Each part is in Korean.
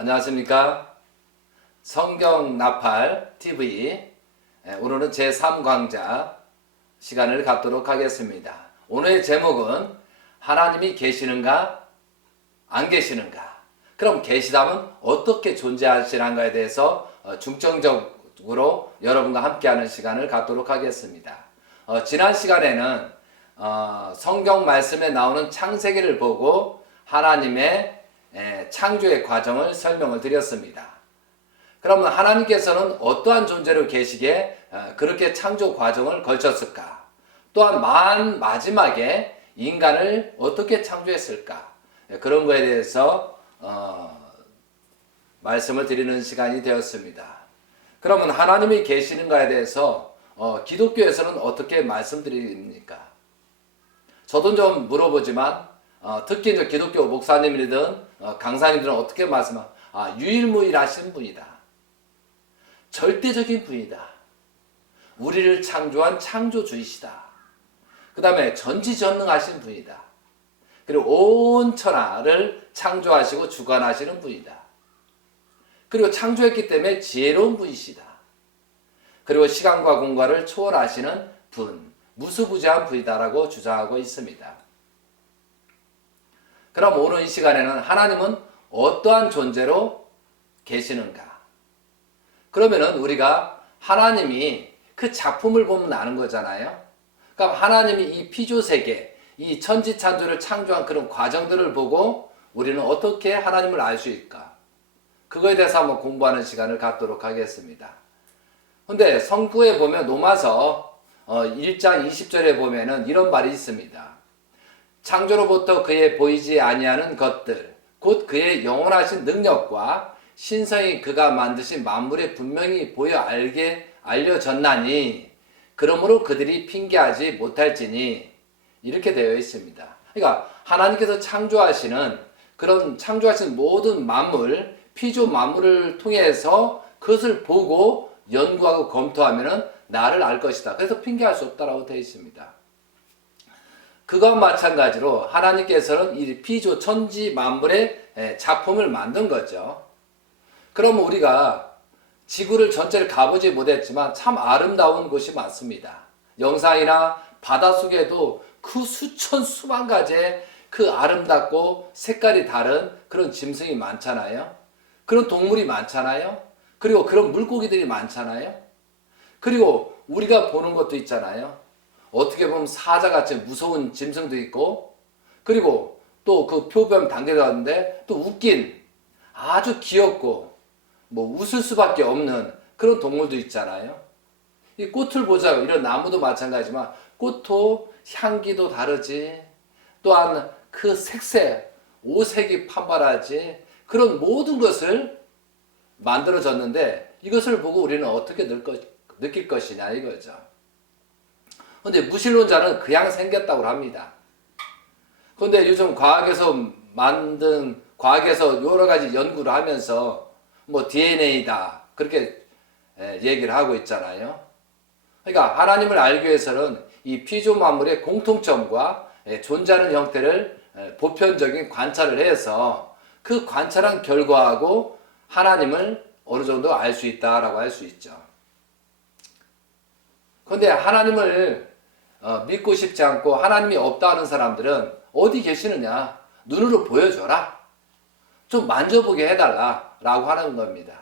안녕하십니까? 성경나팔 TV 오늘은 제3강좌 시간을 갖도록 하겠습니다. 오늘의 제목은 하나님이 계시는가 안 계시는가? 그럼 계시다면 어떻게 존재하시는가에 대해서 중점적으로 여러분과 함께하는 시간을 갖도록 하겠습니다. 지난 시간에는 성경 말씀에 나오는 창세기를 보고 하나님의 창조의 과정을 설명을 드렸습니다. 그러면 하나님께서는 어떠한 존재로 계시기에 그렇게 창조 과정을 걸쳤을까? 또한 마지막에 인간을 어떻게 창조했을까? 그런 거에 대해서 말씀을 드리는 시간이 되었습니다. 그러면 하나님이 계시는가에 대해서 기독교에서는 어떻게 말씀드립니까? 저도 좀 물어보지만 특히 이제 기독교 목사님이든 강사님들은 어떻게 말씀하세요? 유일무이하신 분이다. 절대적인 분이다. 우리를 창조한 창조주이시다. 그 다음에 전지전능하신 분이다. 그리고 온 천하를 창조하시고 주관하시는 분이다. 그리고 창조했기 때문에 지혜로운 분이시다. 그리고 시간과 공간을 초월하시는 분, 무수부지한 분이다라고 주장하고 있습니다. 그럼 오늘 이 시간에는 하나님은 어떠한 존재로 계시는가? 그러면은 우리가 하나님이 그 작품을 보면 아는 거잖아요. 그럼 하나님이 이 피조세계, 이 천지창조를 창조한 그런 과정들을 보고 우리는 어떻게 하나님을 알 수 있을까? 그거에 대해서 한번 공부하는 시간을 갖도록 하겠습니다. 근데 성구에 보면 로마서 1장 20절에 보면은 이런 말이 있습니다. 창조로부터 그의 보이지 아니하는 것들 곧 그의 영원하신 능력과 신성이 그가 만드신 만물에 분명히 보여 알려졌나니 그러므로 그들이 핑계하지 못할지니 이렇게 되어 있습니다. 그러니까 하나님께서 창조하시는 그런 창조하신 모든 만물, 피조 만물을 통해서 그것을 보고 연구하고 검토하면은 나를 알 것이다. 그래서 핑계할 수 없다라고 되어 있습니다. 그것과 마찬가지로 하나님께서는 이 피조 천지 만물의 작품을 만든 거죠. 그러면 우리가 지구를 전체를 가보지 못했지만 참 아름다운 곳이 많습니다. 영상이나 바닷속에도 그 수천 수만 가지의 그 아름답고 색깔이 다른 그런 짐승이 많잖아요. 그런 동물이 많잖아요. 그리고 그런 물고기들이 많잖아요. 그리고 우리가 보는 것도 있잖아요. 어떻게 보면 사자같이 무서운 짐승도 있고, 그리고 또 그 표범 단계가 왔는데 또 웃긴 아주 귀엽고 뭐 웃을 수밖에 없는 그런 동물도 있잖아요. 이 꽃을 보자고 이런 나무도 마찬가지지만 꽃도 향기도 다르지, 또한 그 색색 오색이 판발하지, 그런 모든 것을 만들어졌는데 이것을 보고 우리는 어떻게 느낄 것이냐 이거죠. 근데 무신론자는 그냥 생겼다고 합니다. 근데 요즘 과학에서 여러 가지 연구를 하면서 뭐 DNA다 그렇게 얘기를 하고 있잖아요. 그러니까 하나님을 알기 위해서는 이 피조 만물의 공통점과 존재하는 형태를 보편적인 관찰을 해서 그 관찰한 결과하고 하나님을 어느 정도 알 수 있다라고 할 수 있죠. 그런데 하나님을 믿고 싶지 않고 하나님이 없다 하는 사람들은 어디 계시느냐? 눈으로 보여줘라. 좀 만져보게 해달라. 라고 하는 겁니다.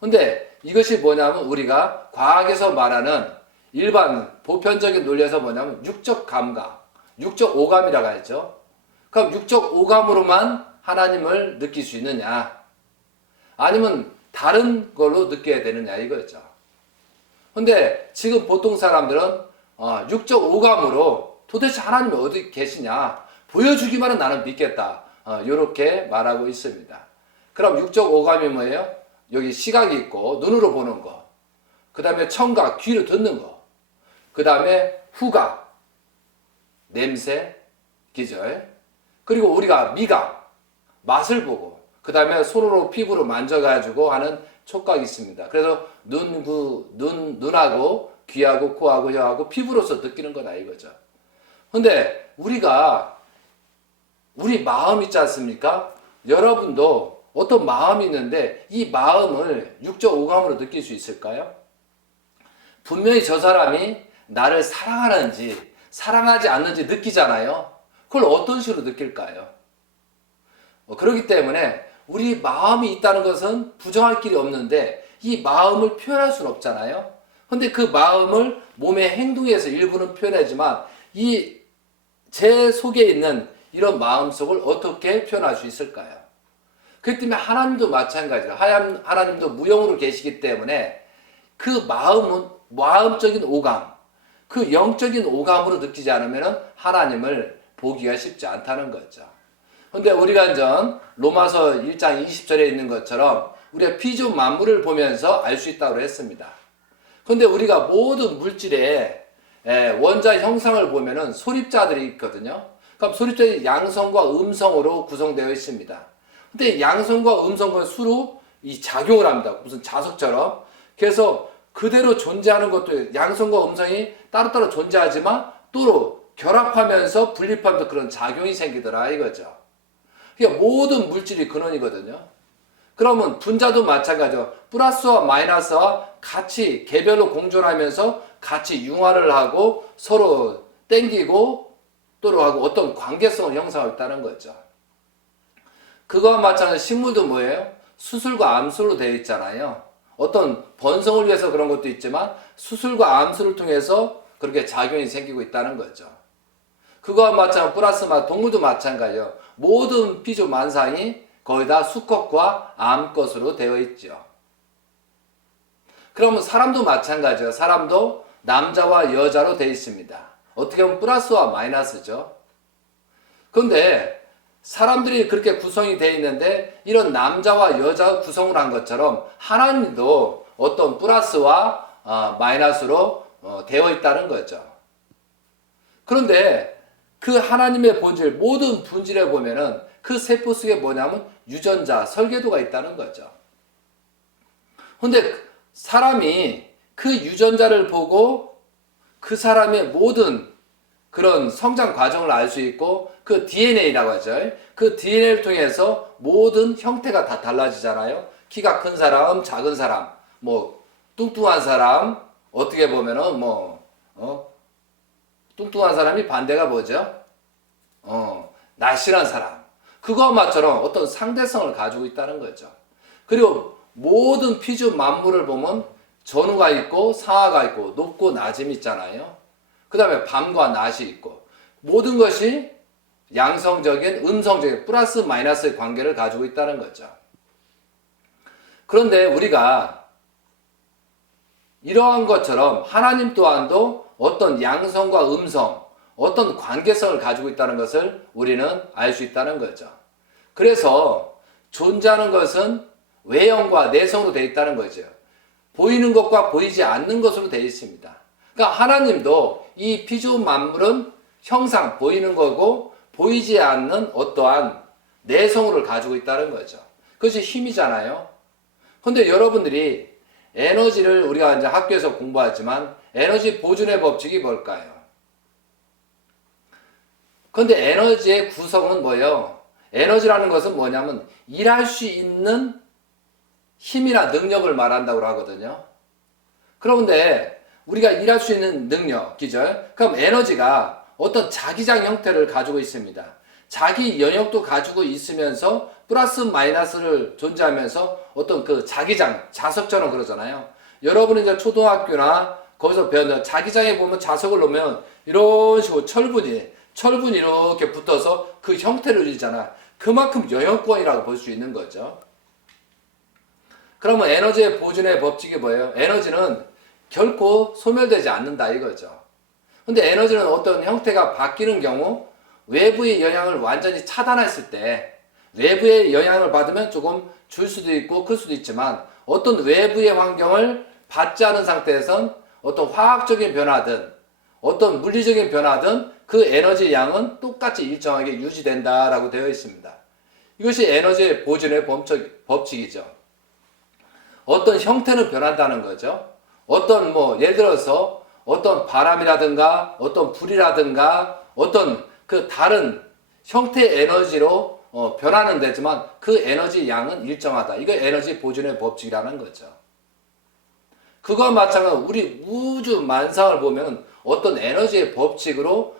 근데 이것이 뭐냐면 우리가 과학에서 말하는 일반 보편적인 논리에서 뭐냐면 육적 감각, 육적 오감이라고 하죠. 그럼 육적 오감으로만 하나님을 느낄 수 있느냐? 아니면 다른 걸로 느껴야 되느냐 이거죠. 근데 지금 보통 사람들은 육적 오감으로 도대체 하나님이 어디 계시냐 보여주기만은 나는 믿겠다, 이렇게 말하고 있습니다. 그럼 육적 오감이 뭐예요? 여기 시각이 있고 눈으로 보는 거, 그 다음에 청각 귀로 듣는 거, 그 다음에 후각 냄새 기절, 그리고 우리가 미각 맛을 보고, 그 다음에 손으로 피부로 만져가지고 하는 촉각이 있습니다. 그래서 눈하고 귀하고 코하고 혀하고 피부로서 느끼는 거다 이거죠. 근데 우리 마음 있지 않습니까? 여러분도 어떤 마음이 있는데 이 마음을 육적 오감으로 느낄 수 있을까요? 분명히 저 사람이 나를 사랑하는지 사랑하지 않는지 느끼잖아요. 그걸 어떤 식으로 느낄까요? 그렇기 때문에 우리 마음이 있다는 것은 부정할 길이 없는데 이 마음을 표현할 수는 없잖아요. 근데 그 마음을 몸의 행동에서 일부는 표현하지만 이 제 속에 있는 이런 마음속을 어떻게 표현할 수 있을까요? 그렇기 때문에 하나님도 마찬가지로 하나님도 무형으로 계시기 때문에 그 마음은 마음적인 오감, 그 영적인 오감으로 느끼지 않으면 하나님을 보기가 쉽지 않다는 거죠. 근데 우리가 전 로마서 1장 20절에 있는 것처럼 우리가 피조 만물을 보면서 알 수 있다고 했습니다. 근데 우리가 모든 물질의 원자 형상을 보면은 소립자들이 있거든요. 그럼 소립자들이 양성과 음성으로 구성되어 있습니다. 근데 양성과 음성과 수로 이 작용을 합니다. 무슨 자석처럼. 그래서 그대로 존재하는 것도 양성과 음성이 따로따로 존재하지만 또 결합하면서 분립하면서 그런 작용이 생기더라 이거죠. 그러니까 모든 물질이 근원이거든요. 그러면 분자도 마찬가지죠. 플러스와 마이너스와 같이 개별로 공존하면서 같이 융화를 하고 서로 땡기고 또로 하고 어떤 관계성을 형성하고 있다는 거죠. 그거와 마찬가지로 식물도 뭐예요? 수술과 암술로 되어 있잖아요. 어떤 번성을 위해서 그런 것도 있지만 수술과 암술을 통해서 그렇게 작용이 생기고 있다는 거죠. 그거와 마찬가지로 플러스 동물도 마찬가지예요. 모든 피조 만상이 거의 다 수컷과 암컷으로 되어 있죠. 그러면 사람도 마찬가지예요. 사람도 남자와 여자로 되어 있습니다. 어떻게 보면 플러스와 마이너스죠. 그런데 사람들이 그렇게 구성이 되어 있는데 이런 남자와 여자 구성을 한 것처럼 하나님도 어떤 플러스와 마이너스로 되어 있다는 거죠. 그런데 그 하나님의 본질, 모든 본질에 보면은 그 세포 속에 뭐냐면 유전자, 설계도가 있다는 거죠. 근데 사람이 그 유전자를 보고 그 사람의 모든 그런 성장 과정을 알 수 있고 그 DNA라고 하죠. 그 DNA를 통해서 모든 형태가 다 달라지잖아요. 키가 큰 사람, 작은 사람, 뭐 뚱뚱한 사람, 어떻게 보면은 뚱뚱한 사람이 반대가 뭐죠? 날씬한 사람. 그거와 마처럼 어떤 상대성을 가지고 있다는 거죠. 그리고 모든 피조 만물을 보면 전후가 있고 상하가 있고 높고 낮음이 있잖아요. 그 다음에 밤과 낮이 있고 모든 것이 양성적인 음성적인 플러스 마이너스의 관계를 가지고 있다는 거죠. 그런데 우리가 이러한 것처럼 하나님 또한도 어떤 양성과 음성, 어떤 관계성을 가지고 있다는 것을 우리는 알 수 있다는 거죠. 그래서 존재하는 것은 외형과 내성으로 되어 있다는 거죠. 보이는 것과 보이지 않는 것으로 되어 있습니다. 그러니까 하나님도 이 피조 만물은 형상, 보이는 거고 보이지 않는 어떠한 내성을 가지고 있다는 거죠. 그것이 힘이잖아요. 그런데 여러분들이 에너지를 우리가 이제 학교에서 공부하지만 에너지 보존의 법칙이 뭘까요? 그런데 에너지의 구성은 뭐예요? 에너지라는 것은 뭐냐면 일할 수 있는 힘이나 능력을 말한다고 하거든요. 그런데 우리가 일할 수 있는 능력이죠. 그럼 에너지가 어떤 자기장 형태를 가지고 있습니다. 자기 영역도 가지고 있으면서 플러스 마이너스를 존재하면서 어떤 그 자기장, 자석처럼 그러잖아요. 여러분은 이제 초등학교나 거기서 배웠는데 자기장에 보면 자석을 놓으면 이런 식으로 철분이 이렇게 붙어서 그 형태를 이루잖아. 그만큼 영역권이라고 볼 수 있는 거죠. 그러면 에너지의 보존의 법칙이 뭐예요? 에너지는 결코 소멸되지 않는다 이거죠. 근데 에너지는 어떤 형태가 바뀌는 경우 외부의 영향을 완전히 차단했을 때 외부의 영향을 받으면 조금 줄 수도 있고 클 수도 있지만 어떤 외부의 환경을 받지 않은 상태에선 어떤 화학적인 변화든 어떤 물리적인 변화든 그 에너지 양은 똑같이 일정하게 유지된다라고 되어 있습니다. 이것이 에너지의 보존의 법칙이죠. 어떤 형태는 변한다는 거죠. 어떤 예를 들어서 어떤 바람이라든가 어떤 불이라든가 어떤 그 다른 형태의 에너지로 변하는 데지만 그 에너지 양은 일정하다. 이거 에너지 보존의 법칙이라는 거죠. 그거와 마찬가지로 우리 우주 만상을 보면 어떤 에너지의 법칙으로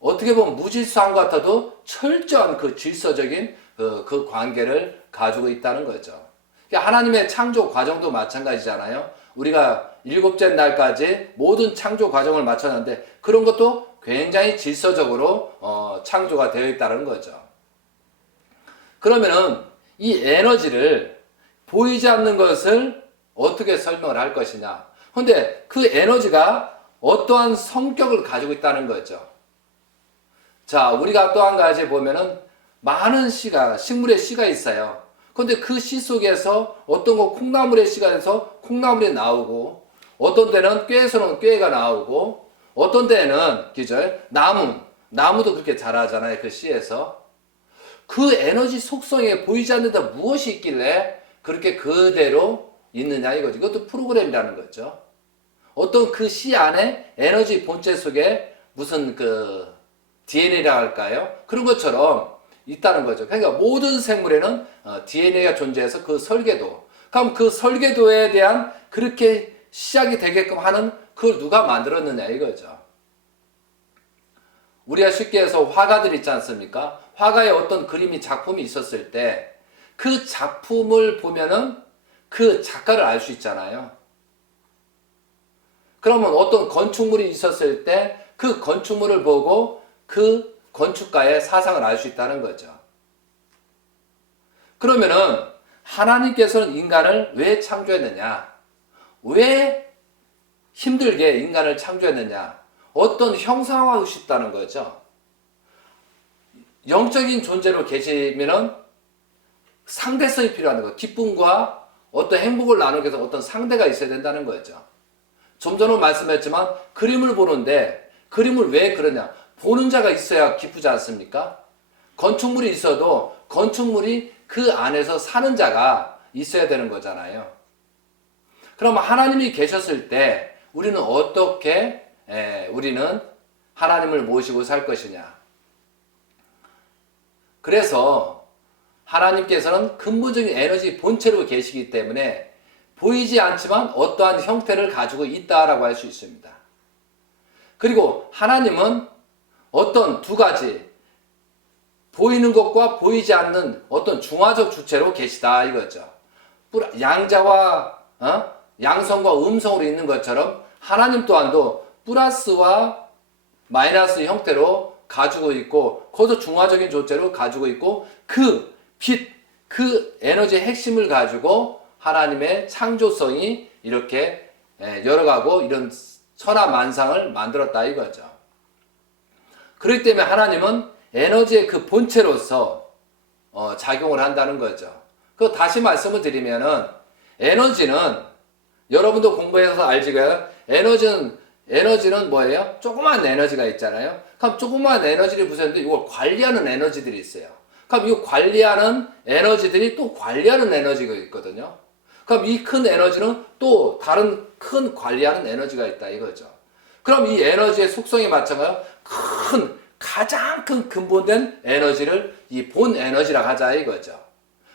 어떻게 보면 무질서한 것 같아도 철저한 그 질서적인 그 관계를 가지고 있다는 거죠. 그러니까 하나님의 창조 과정도 마찬가지잖아요. 우리가 일곱째 날까지 모든 창조 과정을 마쳤는데 그런 것도 굉장히 질서적으로 창조가 되어 있다는 거죠. 그러면은 이 에너지를 보이지 않는 것을 어떻게 설명을 할 것이냐. 근데 그 에너지가 어떠한 성격을 가지고 있다는 거죠. 자, 우리가 또 한 가지 보면은 많은 씨가, 식물의 씨가 있어요. 근데 그 씨 속에서 어떤 거 콩나물의 씨가 돼서 콩나물이 나오고, 어떤 때는 꾀에서는 꾀가 나오고, 어떤 때는, 그죠? 나무도 그렇게 자라잖아요. 그 씨에서. 그 에너지 속성에 보이지 않는 데 무엇이 있길래 그렇게 그대로 있느냐 이거죠. 이것도 프로그램이라는 거죠. 어떤 그 씨 안에 에너지 본체 속에 무슨 그 DNA라 할까요? 그런 것처럼 있다는 거죠. 그러니까 모든 생물에는 DNA가 존재해서 그 설계도. 그럼 그 설계도에 대한 그렇게 시작이 되게끔 하는 그걸 누가 만들었느냐 이거죠. 우리가 쉽게 해서 화가들 있지 않습니까? 화가의 어떤 그림이 작품이 있었을 때 그 작품을 보면은 그 작가를 알 수 있잖아요. 그러면 어떤 건축물이 있었을 때 그 건축물을 보고 그 건축가의 사상을 알 수 있다는 거죠. 그러면은 하나님께서는 인간을 왜 창조했느냐? 왜 힘들게 인간을 창조했느냐? 어떤 형상화하고 싶다는 거죠. 영적인 존재로 계시면은 상대성이 필요한 거예요. 기쁨과 어떤 행복을 나누기 위해서 어떤 상대가 있어야 된다는 거죠. 좀 전에 말씀했지만 그림을 보는데 그림을 왜 그러냐? 보는 자가 있어야 기쁘지 않습니까? 건축물이 있어도 건축물이 그 안에서 사는 자가 있어야 되는 거잖아요. 그럼 하나님이 계셨을 때 우리는 어떻게 우리는 하나님을 모시고 살 것이냐? 그래서 하나님께서는 근본적인 에너지 본체로 계시기 때문에 보이지 않지만 어떠한 형태를 가지고 있다라고 할 수 있습니다. 그리고 하나님은 어떤 두 가지 보이는 것과 보이지 않는 어떤 중화적 주체로 계시다 이거죠. 양자와 양성과 음성으로 있는 것처럼 하나님 또한도 플러스와 마이너스 형태로 가지고 있고 거기서 중화적인 존재로 가지고 있고 그 빛, 그 에너지의 핵심을 가지고 하나님의 창조성이 이렇게 열어가고 이런 천하만상을 만들었다 이거죠. 그렇기 때문에 하나님은 에너지의 그 본체로서 작용을 한다는 거죠. 그 다시 말씀을 드리면은 에너지는 여러분도 공부해서 알지가요. 에너지는 뭐예요? 조그만 에너지가 있잖아요. 그럼 조그만 에너지를 부수는데 이걸 관리하는 에너지들이 있어요. 그럼 이 관리하는 에너지들이 또 관리하는 에너지가 있거든요. 그럼 이 큰 에너지는 또 다른 큰 관리하는 에너지가 있다 이거죠. 그럼 이 에너지의 속성에 마찬가지로 가장 큰 근본된 에너지를 이 본 에너지라고 하자 이거죠.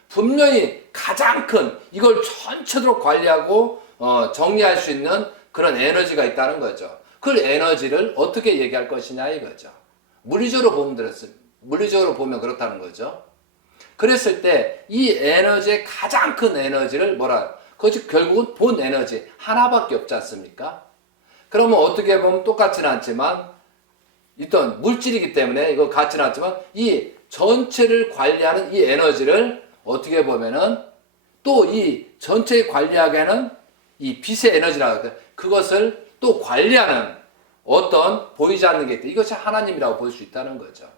분명히 가장 큰 이걸 전체적으로 관리하고 정리할 수 있는 그런 에너지가 있다는 거죠. 그 에너지를 어떻게 얘기할 것이냐 이거죠. 물리적으로 보면 그렇다는 거죠. 그랬을 때 이 에너지의 가장 큰 에너지를 그것이 결국은 본 에너지 하나밖에 없지 않습니까? 그러면 어떻게 보면 똑같지는 않지만 일단 물질이기 때문에 이거 같지는 않지만 이 전체를 관리하는 이 에너지를 어떻게 보면은 또 이 전체를 관리하게 하는 이 빛의 에너지라고 하거든요. 그것을 또 관리하는 어떤 보이지 않는 게 있다. 이것이 하나님이라고 볼 수 있다는 거죠.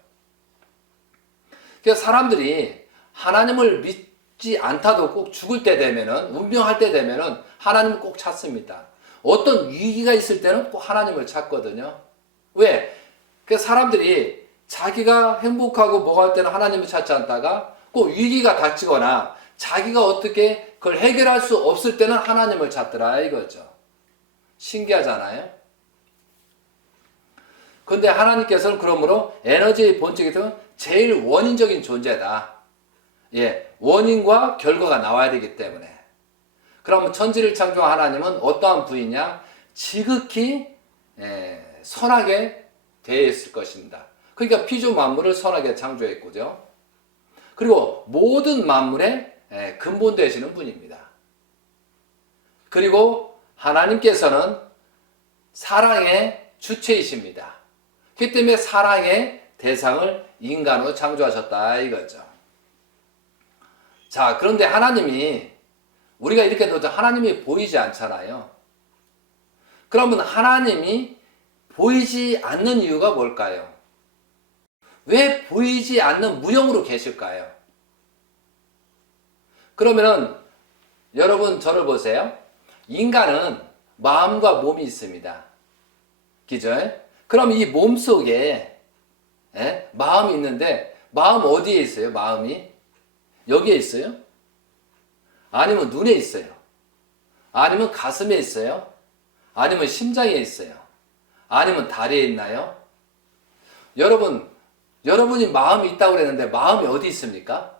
그래서 사람들이 하나님을 믿지 않다도 꼭 죽을 때 되면은, 운명할 때 되면은 하나님을 꼭 찾습니다. 어떤 위기가 있을 때는 꼭 하나님을 찾거든요. 왜? 그 사람들이 자기가 행복하고 뭐가 할 때는 하나님을 찾지 않다가 꼭 위기가 닥치거나 자기가 어떻게 그걸 해결할 수 없을 때는 하나님을 찾더라 이거죠. 신기하잖아요. 근데 하나님께서는 그러므로 에너지의 본질에서 제일 원인적인 존재다. 예, 원인과 결과가 나와야 되기 때문에. 그러면 천지를 창조한 하나님은 어떠한 부이냐? 지극히 선하게 되어 있을 것입니다. 그러니까 피조 만물을 선하게 창조했고요. 그리고 모든 만물의 근본 되시는 분입니다. 그리고 하나님께서는 사랑의 주체이십니다. 그렇기 때문에 사랑의 대상을 인간으로 창조하셨다 이거죠. 자, 그런데 하나님이 우리가 이렇게 도 하나님이 보이지 않잖아요. 그러면 하나님이 보이지 않는 이유가 뭘까요? 왜 보이지 않는 무형으로 계실까요? 그러면은 여러분 저를 보세요. 인간은 마음과 몸이 있습니다. 그죠? 그럼 이 몸 속에 마음이 있는데 마음 어디에 있어요? 마음이 여기에 있어요? 아니면 눈에 있어요? 아니면 가슴에 있어요? 아니면 심장에 있어요? 아니면 다리에 있나요? 여러분이 마음이 있다고 그랬는데 마음이 어디 있습니까?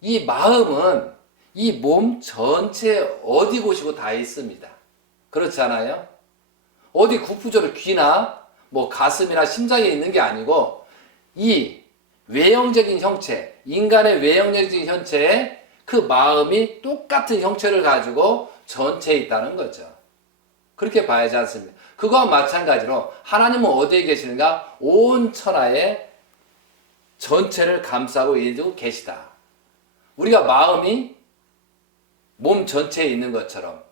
이 마음은 이 몸 전체 어디 곳이고 다 있습니다. 그렇지 않아요? 어디 구부조로 귀나 뭐 가슴이나 심장에 있는 게 아니고 이 외형적인 형체, 인간의 외형적인 형체에 그 마음이 똑같은 형체를 가지고 전체에 있다는 거죠. 그렇게 봐야지 않습니까? 그거와 마찬가지로 하나님은 어디에 계시는가? 온 천하의 전체를 감싸고 이루고 계시다. 우리가 마음이 몸 전체에 있는 것처럼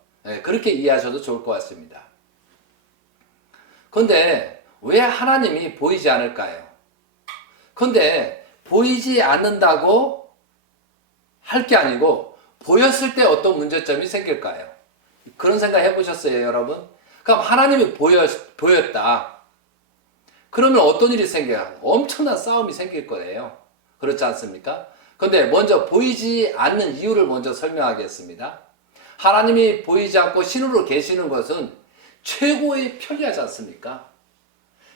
그렇게 이해하셔도 좋을 것 같습니다. 그런데 왜 하나님이 보이지 않을까요? 그런데 보이지 않는다고 할 게 아니고 보였을 때 어떤 문제점이 생길까요? 그런 생각 해보셨어요, 여러분? 그럼 하나님이 보였다. 그러면 어떤 일이 생겨요? 엄청난 싸움이 생길 거예요. 그렇지 않습니까? 그런데 먼저 보이지 않는 이유를 먼저 설명하겠습니다. 하나님이 보이지 않고 신으로 계시는 것은 최고의 편리하지 않습니까?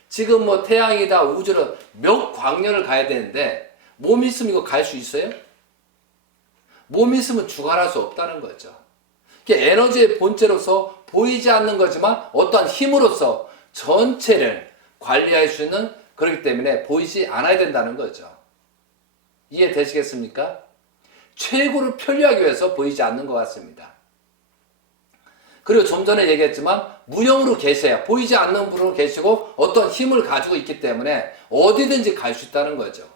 지금 뭐 태양이다 우주를 몇 광년을 가야 되는데 몸이 있으면 이거 갈 수 있어요? 몸이 있으면 주관할 수 없다는 거죠. 에너지의 본체로서 보이지 않는 거지만 어떠한 힘으로서 전체를 관리할 수 있는 그렇기 때문에 보이지 않아야 된다는 거죠. 이해되시겠습니까? 최고를 편리하기 위해서 보이지 않는 것 같습니다. 그리고 좀 전에 얘기했지만 무형으로 계셔야 보이지 않는 분으로 계시고 어떤 힘을 가지고 있기 때문에 어디든지 갈 수 있다는 거죠.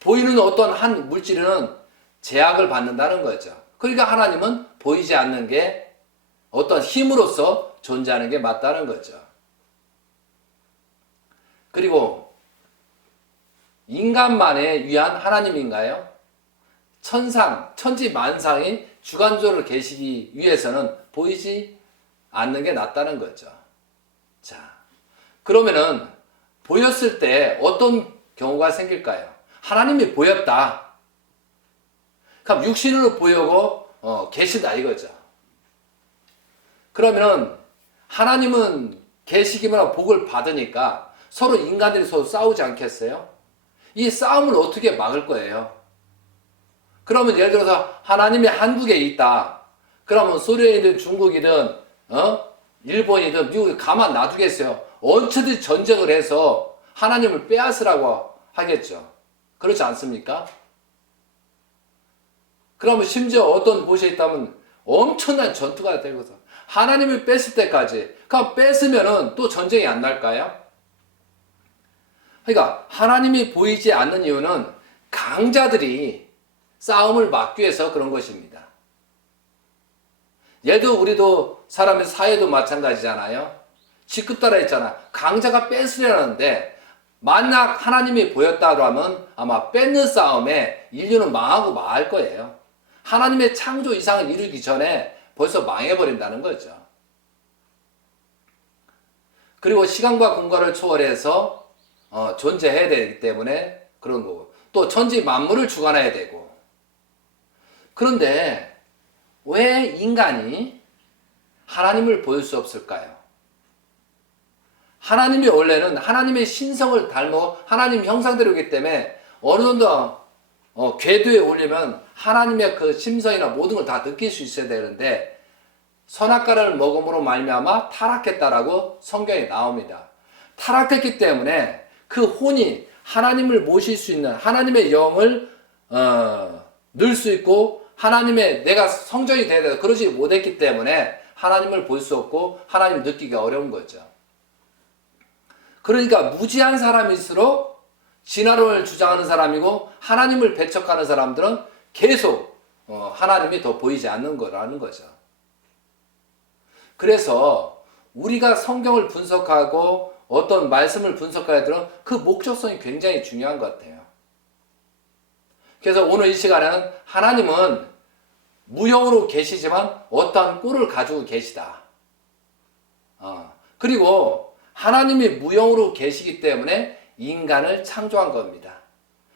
보이는 어떤 한 물질은 제약을 받는다는 거죠. 그러니까 하나님은 보이지 않는 게 어떤 힘으로서 존재하는 게 맞다는 거죠. 그리고 인간만에 위한 하나님인가요? 천지 만상이 주관적으로 계시기 위해서는 보이지 않는 게 낫다는 거죠. 자, 그러면은 보였을 때 어떤 경우가 생길까요? 하나님이 보였다. 그럼 육신으로 보이고 계시다 이거죠. 그러면은 하나님은 계시기만 하고 복을 받으니까 서로 인간들이 서로 싸우지 않겠어요? 이 싸움을 어떻게 막을 거예요? 그러면 예를 들어서 하나님이 한국에 있다. 그러면 소련이든 중국이든 일본이든 미국이 가만 놔두겠어요? 언제든지 전쟁을 해서 하나님을 빼앗으라고 하겠죠. 그렇지 않습니까? 그러면 심지어 어떤 곳에 있다면 엄청난 전투가 되고서 하나님을 뺐을 때까지 그럼 뺐으면은 또 전쟁이 안 날까요? 그러니까 하나님이 보이지 않는 이유는 강자들이 싸움을 막기 위해서 그런 것입니다. 얘도 우리도 사람의 사회도 마찬가지잖아요. 직급 따라 했잖아. 강자가 뺏으려는데 만약 하나님이 보였다고 하면 아마 뺏는 싸움에 인류는 망하고 망할 거예요. 하나님의 창조 이상을 이루기 전에 벌써 망해버린다는 거죠. 그리고 시간과 공간을 초월해서 존재해야 되기 때문에 그런 거고 또 천지 만물을 주관해야 되고 그런데 왜 인간이 하나님을 보일 수 없을까요? 하나님이 원래는 하나님의 신성을 닮아 하나님 형상대로이기 때문에 어느 정도 궤도에 올리면 하나님의 그 심성이나 모든 걸 다 느낄 수 있어야 되는데 선악과를 먹음으로 말미암아 타락했다라고 성경에 나옵니다. 타락했기 때문에 그 혼이 하나님을 모실 수 있는 하나님의 영을 늘 수 있고 하나님의 내가 성전이 되어야 돼 그러지 못했기 때문에 하나님을 볼 수 없고 하나님을 느끼기가 어려운 거죠. 그러니까 무지한 사람일수록 진화론을 주장하는 사람이고 하나님을 배척하는 사람들은 계속 하나님이 더 보이지 않는 거라는 거죠. 그래서 우리가 성경을 분석하고 어떤 말씀을 분석해야 되는 그 목적성이 굉장히 중요한 것 같아요. 그래서 오늘 이 시간에는 하나님은 무형으로 계시지만 어떠한 꼴을 가지고 계시다. 그리고 하나님이 무형으로 계시기 때문에 인간을 창조한 겁니다.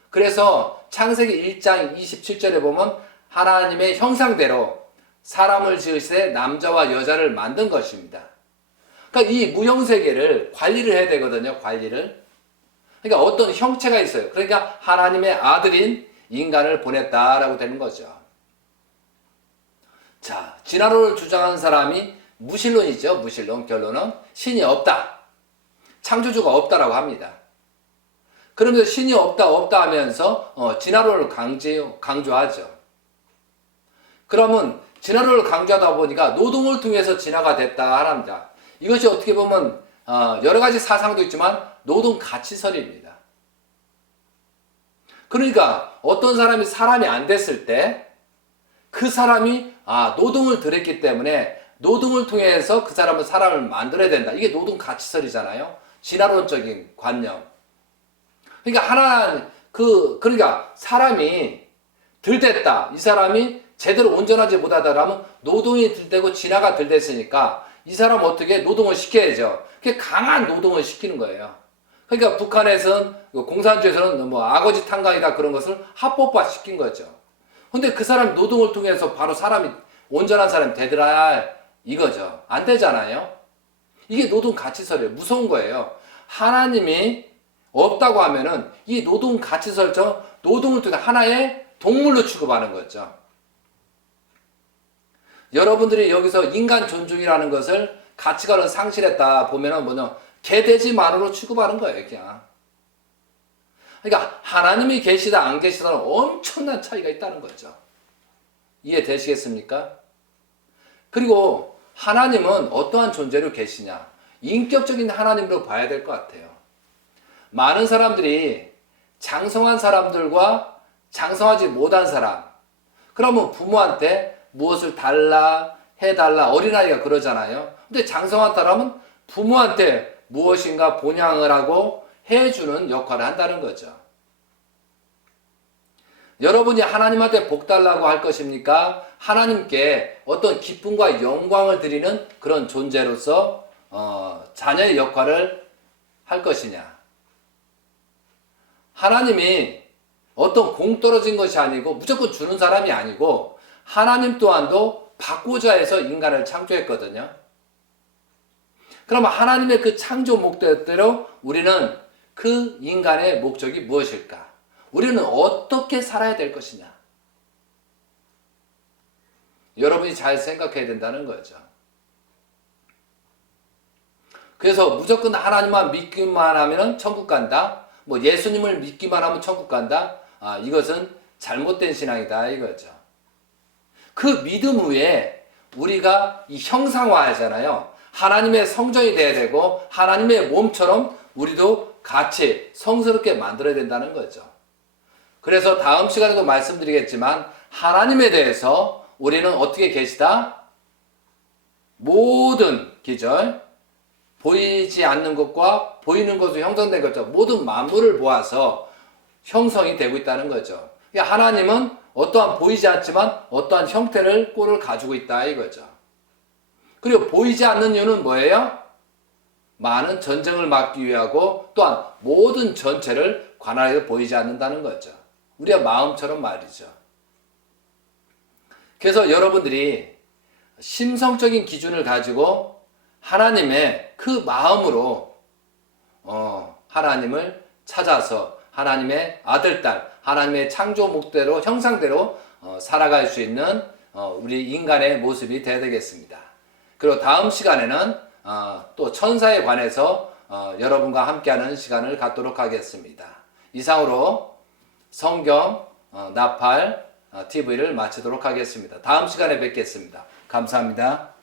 그래서 창세기 1장 27절에 보면 하나님의 형상대로 사람을 지으시되 남자와 여자를 만든 것입니다. 그러니까 이 무형세계를 관리를 해야 되거든요. 관리를. 그러니까 어떤 형체가 있어요. 그러니까 하나님의 아들인 인간을 보냈다라고 되는 거죠. 자, 진화론을 주장하는 사람이 무신론이죠. 무신론 결론은 신이 없다. 창조주가 없다라고 합니다. 그러면서 신이 없다 하면서 진화론을 강조하죠. 그러면 진화론을 강조하다 보니까 노동을 통해서 진화가 됐다 합니다. 이것이 어떻게 보면 여러 가지 사상도 있지만 노동 가치설입니다. 그러니까 어떤 사람이 안 됐을 때 그 사람이 노동을 들였기 때문에 노동을 통해서 그 사람은 사람을 만들어야 된다. 이게 노동 가치설이잖아요. 진화론적인 관념. 그러니까 그러니까 사람이 들댔다. 이 사람이 제대로 온전하지 못하다라면 노동이 들대고 진화가 들댔으니까 이 사람 어떻게 노동을 시켜야죠. 그게 강한 노동을 시키는 거예요. 그러니까 북한에서는 공산주에서는 뭐 아거지 탄광이다 그런 것을 합법화 시킨 거죠. 근데 그 사람 노동을 통해서 바로 사람이 온전한 사람이 되더라 이거죠. 안 되잖아요. 이게 노동 가치설이에요. 무서운 거예요. 하나님이 없다고 하면은 이 노동 가치설처럼 노동을 통해 하나의 동물로 취급하는 거죠. 여러분들이 여기서 인간 존중이라는 것을 가치관을 상실했다 보면은 개돼지만으로 취급하는 거예요, 그냥. 그러니까 하나님이 계시다 안 계시다는 엄청난 차이가 있다는 거죠. 이해되시겠습니까? 그리고 하나님은 어떠한 존재로 계시냐? 인격적인 하나님으로 봐야 될 것 같아요. 많은 사람들이 장성한 사람들과 장성하지 못한 사람, 그러면 부모한테 무엇을 달라, 해달라, 어린아이가 그러잖아요. 근데 장성한 사람은 부모한테 무엇인가 본향을 하고 해주는 역할을 한다는 거죠. 여러분이 하나님한테 복 달라고 할 것입니까? 하나님께 어떤 기쁨과 영광을 드리는 그런 존재로서 자녀의 역할을 할 것이냐? 하나님이 어떤 공 떨어진 것이 아니고 무조건 주는 사람이 아니고 하나님 또한도 받고자 해서 인간을 창조했거든요. 그러면 하나님의 그 창조 목적대로 우리는 그 인간의 목적이 무엇일까? 우리는 어떻게 살아야 될 것이냐? 여러분이 잘 생각해야 된다는 거죠. 그래서 무조건 하나님만 믿기만 하면 천국 간다. 뭐 예수님을 믿기만 하면 천국 간다. 이것은 잘못된 신앙이다 이거죠. 그 믿음 위에 우리가 이 형상화하잖아요. 하나님의 성전이 돼야 되고 하나님의 몸처럼 우리도 같이 성스럽게 만들어야 된다는 거죠. 그래서 다음 시간에도 말씀드리겠지만 하나님에 대해서 우리는 어떻게 계시다? 모든 기절, 보이지 않는 것과 보이는 것으로 형성된 것과 모든 만물을 모아서 형성이 되고 있다는 거죠. 그러니까 하나님은 어떠한 보이지 않지만 어떠한 형태를 꼴을 가지고 있다 이거죠. 그리고 보이지 않는 이유는 뭐예요? 많은 전쟁을 막기 위하고 또한 모든 전체를 관할해서 보이지 않는다는 거죠. 우리의 마음처럼 말이죠. 그래서 여러분들이 심성적인 기준을 가지고 하나님의 그 마음으로 하나님을 찾아서 하나님의 아들, 딸, 하나님의 창조 목대로 형상대로 살아갈 수 있는 우리 인간의 모습이 되어야 되겠습니다. 그리고 다음 시간에는 또 천사에 관해서 여러분과 함께하는 시간을 갖도록 하겠습니다. 이상으로 성경 나팔 TV를 마치도록 하겠습니다. 다음 시간에 뵙겠습니다. 감사합니다.